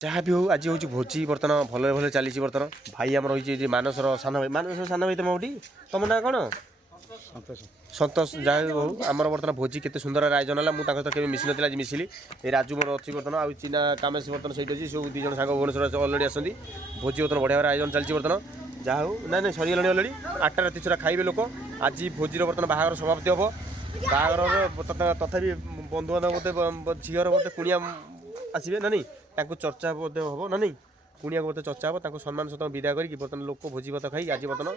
जहाँ भी हो आज हूँ भोजी बर्तमान भल भल चली बर्तमान भाई आम रही मानसर सान भाई मानसर सान भाई तुम उठी तुम ना कौन सतोष जहाँ भी हूँ आम बर्तमान भोजी केते सुंदर आयोजन है मुझे सहित मिसी ना आज मिसिली ये राजू मोर अच्छी बर्तमान आ चिना कामेश बर्तमान सही अच्छी सब दुज सांग भुवनेश्वर अलरेडी आसती भोजी बर्तमान बढ़िया भाव आयोजन चलती बर्तमान जहाँ हूँ ना ना सरीगला अलरेडी 8टा राति सुधा खाइबे लोक आज भोजीर बर्तमान बाहागर समाप्ति हम बाहागर तथापि बंधुबांधव मत झीर मत कुणिया आसबे ना नहीं चर्चा हम ना नहीं कुणिया को चर्चा हम सम्मान सहित विदा कर बर्तमान लोक भोजी भात खाई आज बर्तमान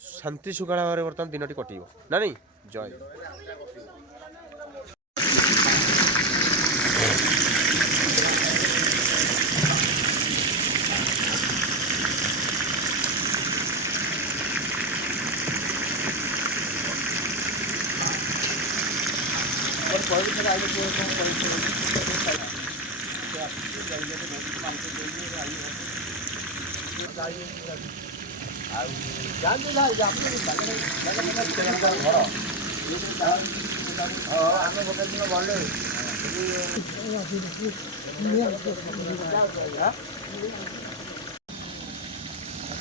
शांति शुक्ला भाव बर्तमान दिन टी कटो ना नहीं जय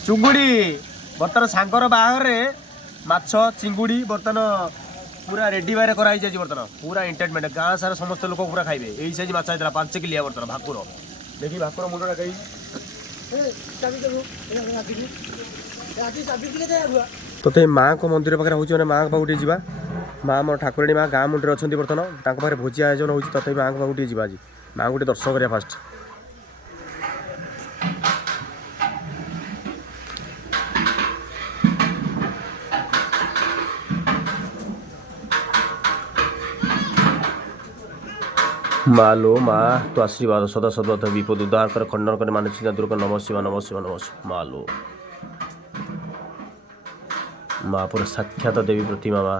चुंगुड़ी बर्तमान सांगर बाहर माछ चिंगुड़ी बर्तमान पूरा रेडी बारे कराई जाए बर्तमान पूरा एंटरटेनमेंट गाँ सारा समस्त लोक पूरा खाइबे यही साइज माछ होता 5 किलिया बर्तमान भाकुर देखी भाकुर मुंडा कहीं तो माँ को मंदिर पाखे हूँ माँ पाक उठे जा माँ मोर ठाकुराणी माँ गाँ मुंडे अच्छा बर्तमान पाखे भोजी आयोजन हो तथापि माँ पाक उठे जा आज माँ को दर्शन करा फास्ट मालो माँ तो आशीर्वाद सदा सदा विपद उद्धार कर खंडन कर मानसिक दूर कर नम शिवा नम शिवा नम मालो माँ पूरा साक्षात देवी प्रतिमा माँ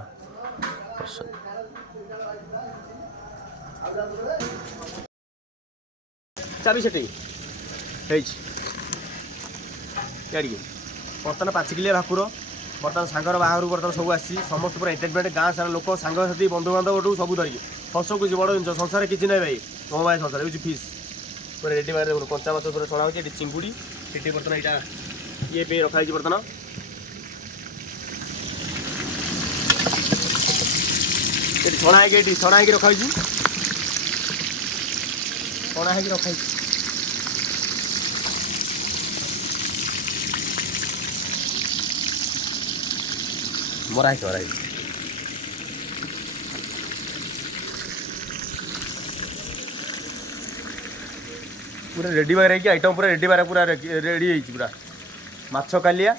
चाबी से बर्तमान 5 किलिया भाकुर बर्तमान सांगर बाहर बर्तमान सब आसी समस्त पूरा एंटरटेनमेंट गाँ सारा लोक सांगसाथी बंधुबांधव सब धरिकी हस कुछ बड़ जिन संसार किसी ना भाई तुम भाई संसार हूँ फिश पूरा रेडी बारे कंचा माछ पूरा छड़ा होती चिंगुड़ी ये बर्तमान यहाँ ये पे रखाई बर्तमान छड़ा है छड़ा है रखाई छड़ा है रखाई मराई पूरा रेडी बारे कि आइटम पूरा रेडी बारे पूरा रेडी पूरा माछ कालिया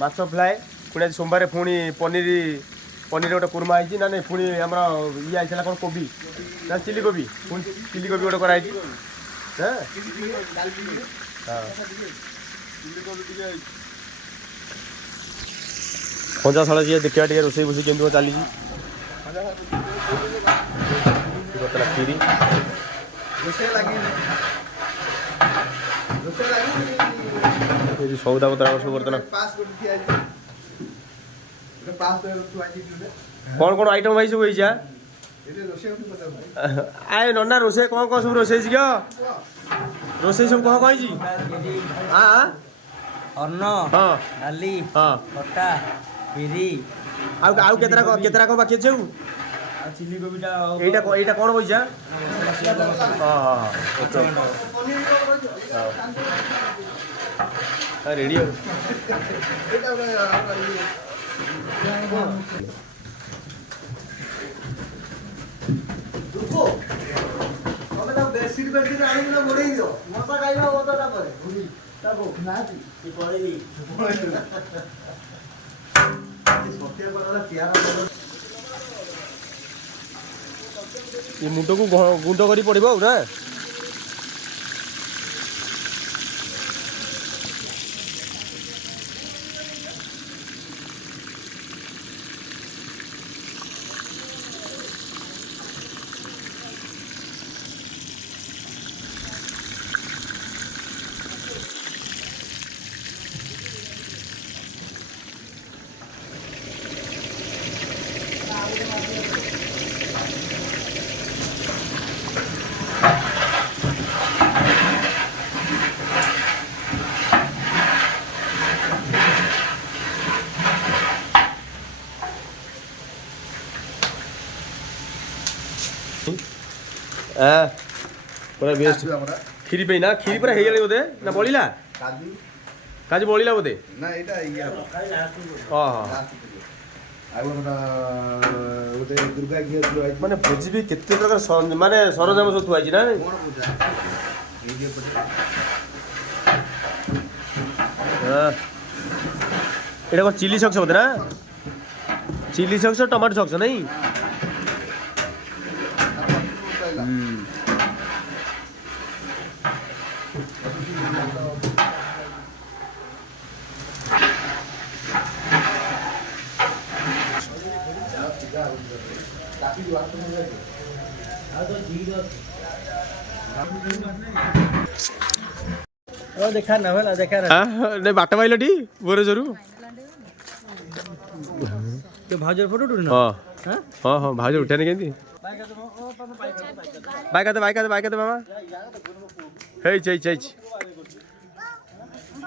माछ फ्राए पुणी सोमवार पुणी पनीर पनीर गोटे कुर्मा है ना नहीं पुणी आम ये आई कौन कोबी ना चिली कोबी पुणी चिली कोबी गोटे कराई खंजा शाला जी देखा टे रोसे बोसे केमती चली खीरी सौदा पत्र सब बर्तमान कौन कौन आइटम भाई सब आए नना रोसे कौन कौन सब रोसे रोसे सब कौन कही अन्न डाली खटा खीरी आउ केतरा को बाकी छौ चिली कोबीटा एटा कौन बोइजा हां रेडी हो रुको अब ना बेडशीट आनी ना मोड़े दियो मसा खाइबा ओतटा परे ताको नाती की पड़ेगी सत्य करला केयार ये मुंड को गुंड करी पड़ो ना ପୁରା ବେଷ୍ଟ କ୍ଷୀରି ପାଇଁ ନା କ୍ଷୀରି ପୁରା ହେଇଗଲା ବୋଧେ ନା ବଳିଲା କାଜୁ ବଳିଲା ବୋଧେ ନା ଏଇଟା ଇଏ ହଁ ହଁ ଆଉ ଗୋଟେ ଦୁର୍ଗା ଘିଅ ଥୁଆ ହେଇଛି। ମାନେ ଭୋଜି ବି କେତେ ପ୍ରକାର ମାନେ ସରଞ୍ଜାମ ସବୁ ଥୁଆ ହେଇଛି ନା କଣ ପୂଜା ଏଇ ଯେ ପଟେ এটা কো চিলি সক্স बोलते ना চিলি সক্স और टमाटो सॉक्स नहीं देखा ना होला देखा नहीं बाटा बाइलटी बोरे जरू तो भाजर फोटो उठना हाँ हां हाँ हाँ भाज उठे नहीं कहती बाइक आते मामा हे चेच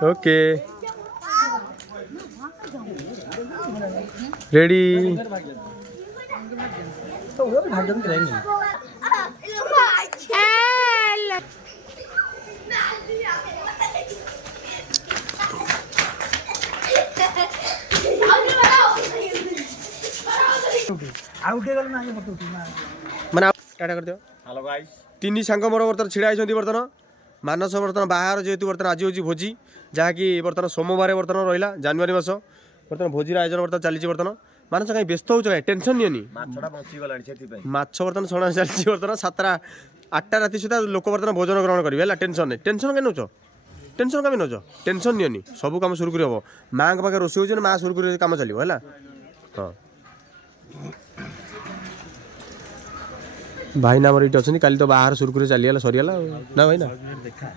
ओके रेडी तो वो भी भाजर करेंगे आउटे गल ना ये फोटो उठना मैंने टाटा कर दियो हेलो गाइस तीन सांग मोर बर्तन छिड़ा होती बर्तन मानस बर्तन बाहर जेहेतु बर्तन आज हूँ भोजी जहाँकि बर्तन सोमवार बर्तन रहा जानुरी मास बर्तन भोजी आयोजन बर्तन चली बर्तन मानस कहीं व्यस्त हो टेंशन नियनि माछड़ा बंची गलानी सेति माछ बर्तन छणा चली बर्तन 7टा 8टा राति सुधा लोक बर्तन भोजन ग्रहण करेंगे है टेंशन नहीं टेंशन कहीं नौच टेंशन कमी नौच टेंशन नियनि सब कम सुरखुरी हम माँ के पाखे रोषे हो माँ सुरखुरी कम चलो है हाँ भाई ना ये अच्छा काली तो बाहर सुरखुरी चलीगला सरीगला ना भाई ना देखा